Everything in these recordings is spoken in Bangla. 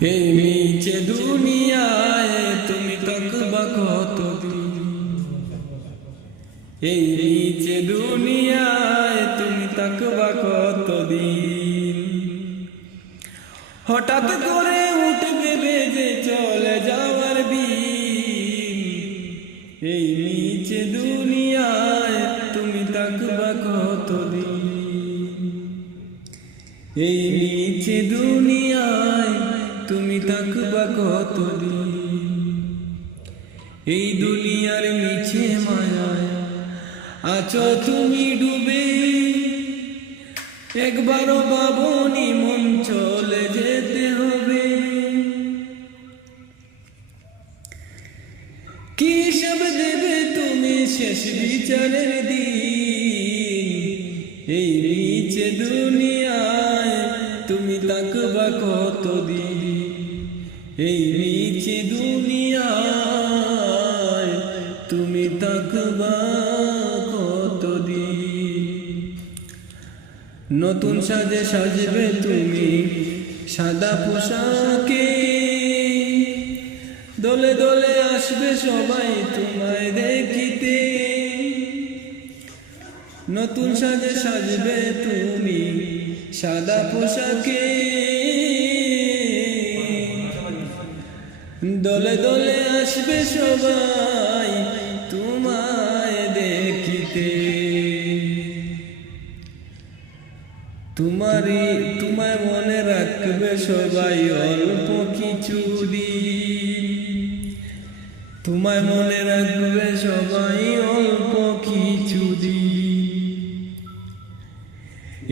এই নিচে দুনিয়ায় তুমি তাকবা কতদিন, এই নিচে দুনিয়ায় তুমি তাকবা কতদিন। হঠাৎ করে উঠবে বেজে চলে যাওয়ার দিন, এই নিচে দুনিয়ায় তুমি তাকবা কতদিন, এই নিচে দুনিয়ায় তুমি তাকবা কতদিন। এই দুনিয়ার মিছে মায়ায় আছো তুমি ডুবে, একবারও ভাবনি মন চলে যেতে হবে। কি সব দেবে তুমি শেষ বিচারের দিন, এই নিচে দুনিয়ায় তুমি তাকবা কতদিন, এই নিচে দুনিয়ায় তুমি তাকবা কতদিন। নতুন সাজে সাজবে তুমি সাদা পোশাকে, দলে দলে আসবে সবাই তোমায় দেখিতে। নতুন সাজে সাজবে তুমি সাদা পোশাকে, দলে দলে আসবে সবাই তোমায় দেখিতে। তোমায় মনে রাখবে সবাই অল্প কিছু দিন, তোমায় মনে রাখবে সবাই অল্প কিছু দিন।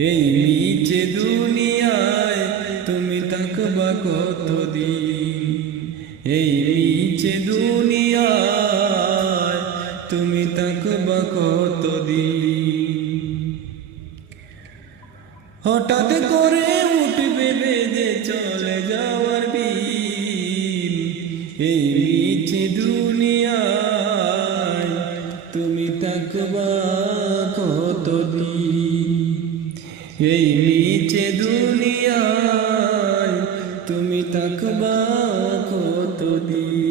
এই নিচে দুনিয়ায় তুমি তাকবা কতদিন, এই নিচে দুনিয়ায় তুমি তাকবা কতদিন। হঠাৎ করে উঠবে বেজে চলে যাওয়ার দিন, এই নিচে দুনিয়ায় তুমি তাকবা কতদিন, এই নিচে দুনিয়ায় তুমি তাকবা কতদিন।